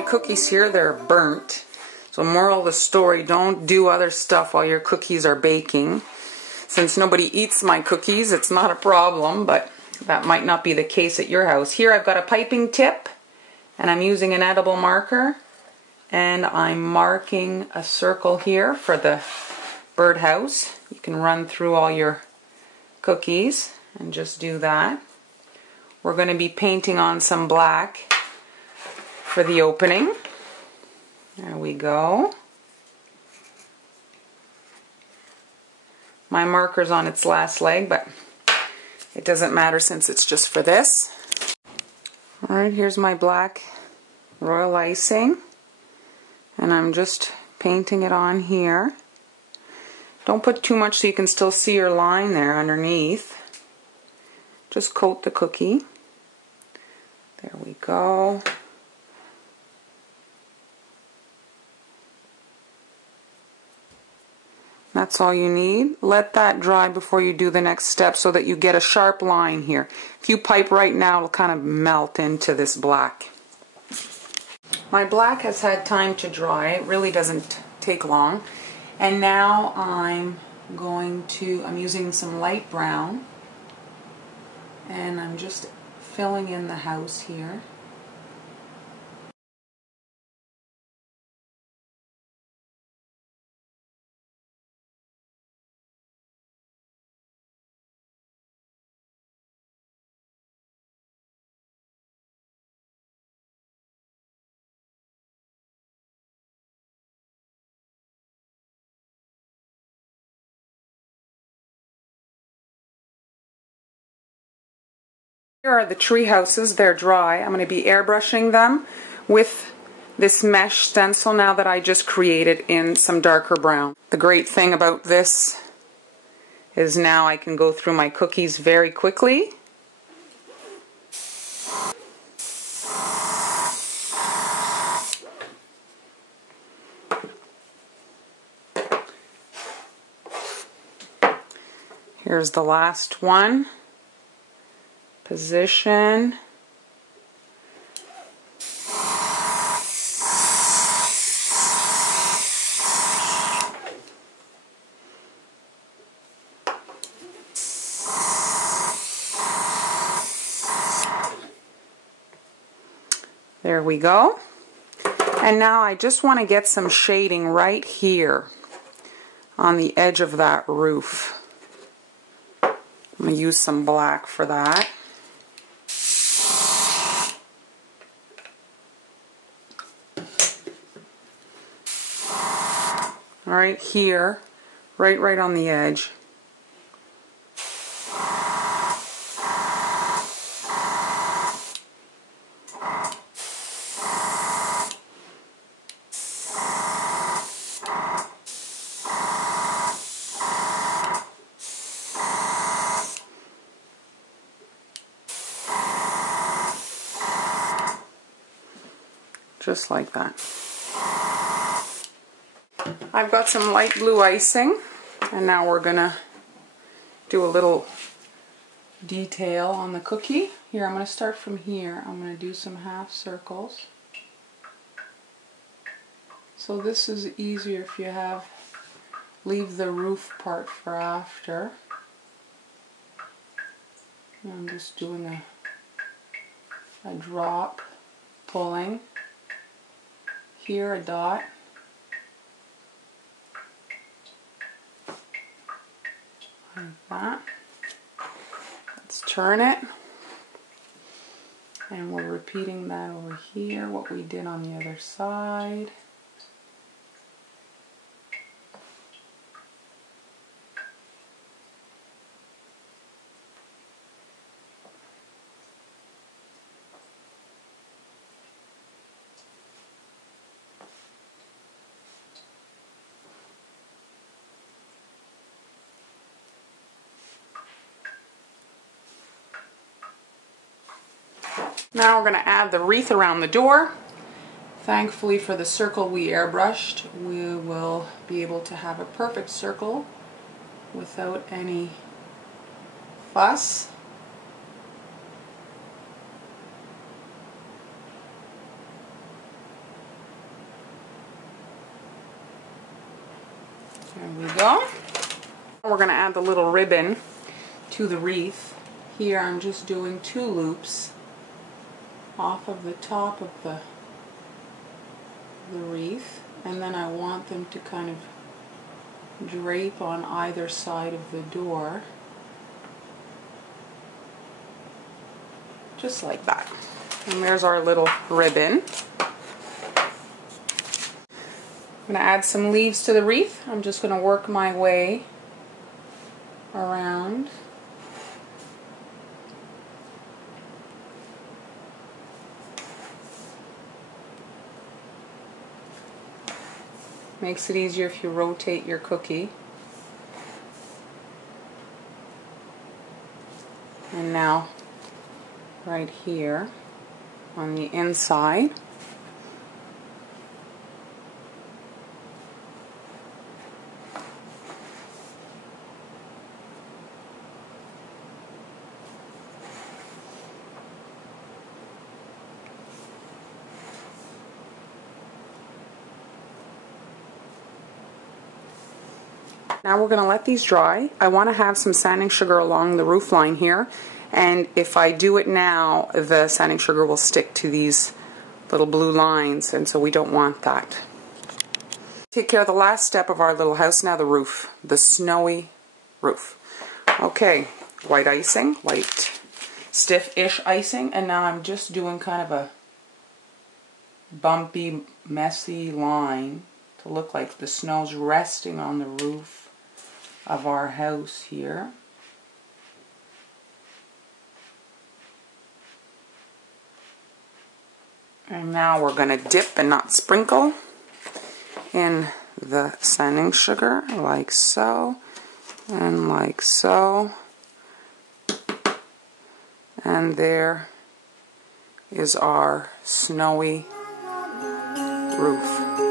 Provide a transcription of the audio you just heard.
my cookies here, they're burnt. So moral of the story, don't do other stuff while your cookies are baking. Since nobody eats my cookies, it's not a problem, but that might not be the case at your house. Here I've got a piping tip, and I'm using an edible marker, and I'm marking a circle here for the birdhouse. You can run through all your cookies and just do that. We're going to be painting on some black for the opening. There we go. My marker's on its last leg, but it doesn't matter since it's just for this. Alright, here's my black royal icing, and I'm just painting it on here. Don't put too much so you can still see your line there underneath. Just coat the cookie. There we go. That's all you need. Let that dry before you do the next step so that you get a sharp line here. If you pipe right now, it'll kind of melt into this black. My black has had time to dry. It really doesn't take long. And now I'm using some light brown, and I'm just filling in the house here. Here are the tree houses. They're dry. I'm going to be airbrushing them with this mesh stencil now that I just created in some darker brown. The great thing about this is now I can go through my cookies very quickly. Here's the last one. Position. There we go. And now I just want to get some shading right here on the edge of that roof. I'm going to use some black for that. Right here, right on the edge. Just like that. I've got some light blue icing, and now we're gonna do a little detail on the cookie. Here, I'm gonna start from here. I'm gonna do some half circles. So this is easier if you leave the roof part for after. And I'm just doing a drop, pulling. Here a dot. Like that. Let's turn it. And we're repeating that over here, what we did on the other side. Now we're going to add the wreath around the door. Thankfully for the circle we airbrushed, we will be able to have a perfect circle without any fuss. There we go. We're going to add the little ribbon to the wreath. Here I'm just doing 2 loops off of the top of the wreath, and then I want them to kind of drape on either side of the door, just like that. And there's our little ribbon. I'm going to add some leaves to the wreath. I'm just going to work my way around. Makes it easier if you rotate your cookie. And now, right here on the inside, now we're going to let these dry. I want to have some sanding sugar along the roof line here, and if I do it now, the sanding sugar will stick to these little blue lines, and so we don't want that. Take care of the last step of our little house now, the roof, the snowy roof. Okay, white icing, white stiff-ish icing, and now I'm just doing kind of a bumpy, messy line to look like the snow's resting on the roof of our house here. And now we're going to dip and not sprinkle in the sanding sugar, like so, and like so. And there is our snowy roof.